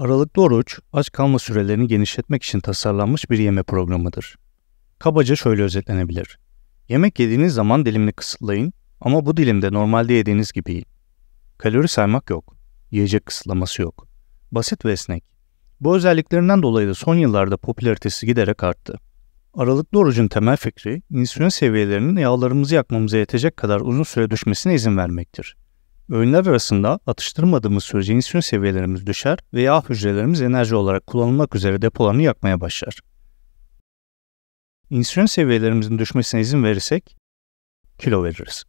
Aralıklı oruç, aç kalma sürelerini genişletmek için tasarlanmış bir yeme programıdır. Kabaca şöyle özetlenebilir. Yemek yediğiniz zaman dilimini kısıtlayın ama bu dilimde normalde yediğiniz gibi yiyin. Kalori saymak yok. Yiyecek kısıtlaması yok. Basit ve esnek. Bu özelliklerinden dolayı da son yıllarda popülaritesi giderek arttı. Aralıklı orucun temel fikri, insülin seviyelerinin yağlarımızı yakmamıza yetecek kadar uzun süre düşmesine izin vermektir. Öğünler arasında atıştırmadığımız sürece insülin seviyelerimiz düşer ve yağ hücrelerimiz enerji olarak kullanılmak üzere depolarını yakmaya başlar. İnsülin seviyelerimizin düşmesine izin verirsek kilo veririz.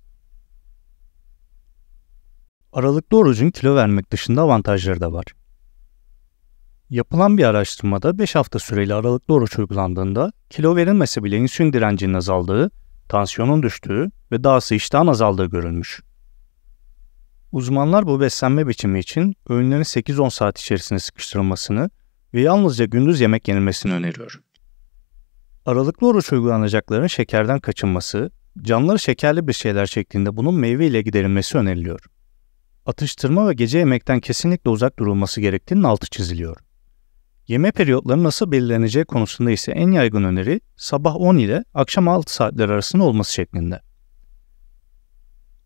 Aralıklı orucun kilo vermek dışında avantajları da var. Yapılan bir araştırmada 5 hafta süreyle aralıklı oruç uygulandığında kilo verilmese bile insülin direncinin azaldığı, tansiyonun düştüğü ve dahası iştahın azaldığı görülmüş. Uzmanlar bu beslenme biçimi için öğünlerin 8-10 saat içerisine sıkıştırılmasını ve yalnızca gündüz yemek yenilmesini öneriyor. Aralıklı oruç uygulanacakların şekerden kaçınması, canları şekerli bir şeyler çektiğinde bunun meyve ile giderilmesi öneriliyor. Atıştırma ve gece yemekten kesinlikle uzak durulması gerektiğinin altı çiziliyor. Yeme periyotları nasıl belirleneceği konusunda ise en yaygın öneri sabah 10 ile akşam 6 saatler arasında olması şeklinde.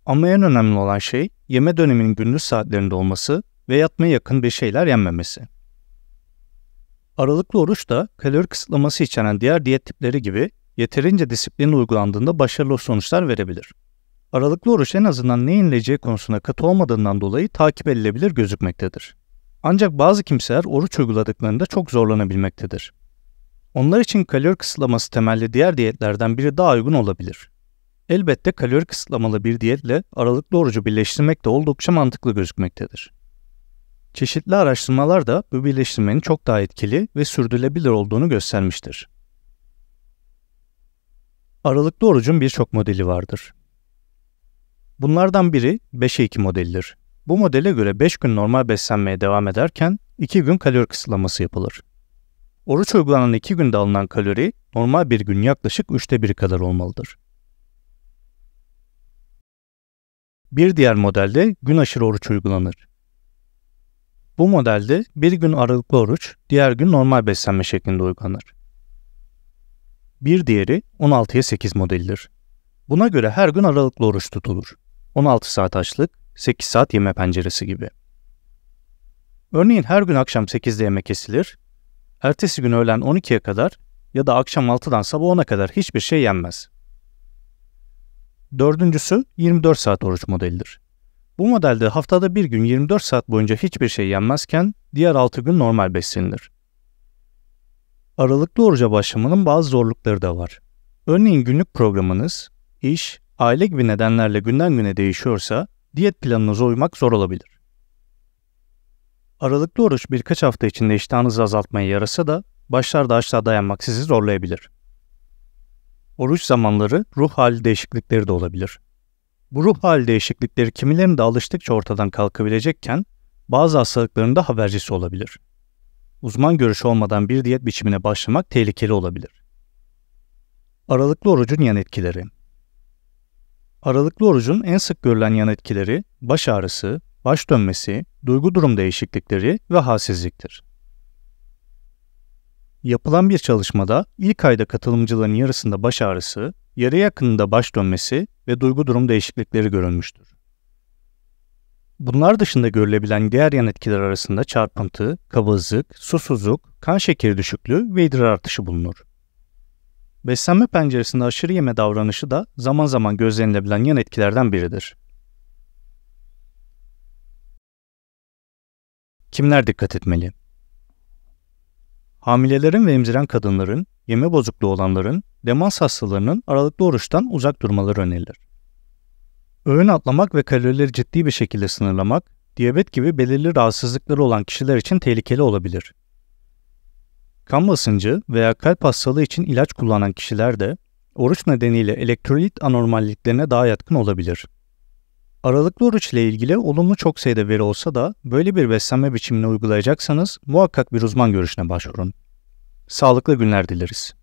Ama en önemli olan şey yeme döneminin gündüz saatlerinde olması ve yatmaya yakın bir şeyler yenmemesi. Aralıklı oruç da kalori kısıtlaması içeren diğer diyet tipleri gibi yeterince disiplinli uygulandığında başarılı sonuçlar verebilir. Aralıklı oruç en azından ne yenileceği konusunda katı olmadığından dolayı takip edilebilir gözükmektedir. Ancak bazı kimseler oruç uyguladıklarında çok zorlanabilmektedir. Onlar için kalori kısıtlaması temelli diğer diyetlerden biri daha uygun olabilir. Elbette kalori kısıtlamalı bir diyetle aralıklı orucu birleştirmek de oldukça mantıklı gözükmektedir. Çeşitli araştırmalar da bu birleştirmenin çok daha etkili ve sürdürülebilir olduğunu göstermiştir. Aralıklı orucun birçok modeli vardır. Bunlardan biri 5'e 2 modelidir. Bu modele göre 5 gün normal beslenmeye devam ederken 2 gün kalori kısıtlaması yapılır. Oruç uygulanan 2 günde alınan kalori normal bir gün yaklaşık 1/3 kadar olmalıdır. Bir diğer modelde gün aşırı oruç uygulanır. Bu modelde bir gün aralıklı oruç, diğer gün normal beslenme şeklinde uygulanır. Bir diğeri 16'ya 8 modelidir. Buna göre her gün aralıklı oruç tutulur. 16 saat açlık, 8 saat yeme penceresi gibi. Örneğin her gün akşam 8'de yemek kesilir, ertesi gün öğlen 12'ye kadar ya da akşam 6'dan sabah 10'a kadar hiçbir şey yenmez. Dördüncüsü 24 saat oruç modelidir. Bu modelde haftada bir gün 24 saat boyunca hiçbir şey yenmezken diğer 6 gün normal beslenilir. Aralıklı oruca başlamanın bazı zorlukları da var. Örneğin günlük programınız, iş, aile gibi nedenlerle günden güne değişiyorsa diyet planınıza uymak zor olabilir. Aralıklı oruç birkaç hafta içinde iştahınızı azaltmaya yarasa da başlarda açlığa dayanmak sizi zorlayabilir. Oruç zamanları ruh hali değişiklikleri de olabilir. Bu ruh hali değişiklikleri kimilerinde alıştıkça ortadan kalkabilecekken bazı hastalıkların da habercisi olabilir. Uzman görüşü olmadan bir diyet biçimine başlamak tehlikeli olabilir. Aralıklı orucun yan etkileri. Aralıklı orucun en sık görülen yan etkileri baş ağrısı, baş dönmesi, duygu durum değişiklikleri ve halsizliktir. Yapılan bir çalışmada ilk ayda katılımcıların yarısında baş ağrısı, yarıya yakınında baş dönmesi ve duygu durum değişiklikleri görülmüştür. Bunlar dışında görülebilen diğer yan etkiler arasında çarpıntı, kabızlık, susuzluk, kan şekeri düşüklüğü ve idrar artışı bulunur. Beslenme penceresinde aşırı yeme davranışı da zaman zaman gözlenilebilen yan etkilerden biridir. Kimler dikkat etmeli? Hamilelerin ve emziren kadınların, yeme bozukluğu olanların, demans hastalarının aralıklı oruçtan uzak durmaları önerilir. Öğün atlamak ve kalorileri ciddi bir şekilde sınırlamak, diyabet gibi belirli rahatsızlıkları olan kişiler için tehlikeli olabilir. Kan basıncı veya kalp hastalığı için ilaç kullanan kişiler de oruç nedeniyle elektrolit anormalliklerine daha yatkın olabilir. Aralıklı oruç ile ilgili olumlu çok sayıda veri olsa da böyle bir beslenme biçimini uygulayacaksanız muhakkak bir uzman görüşüne başvurun. Sağlıklı günler dileriz.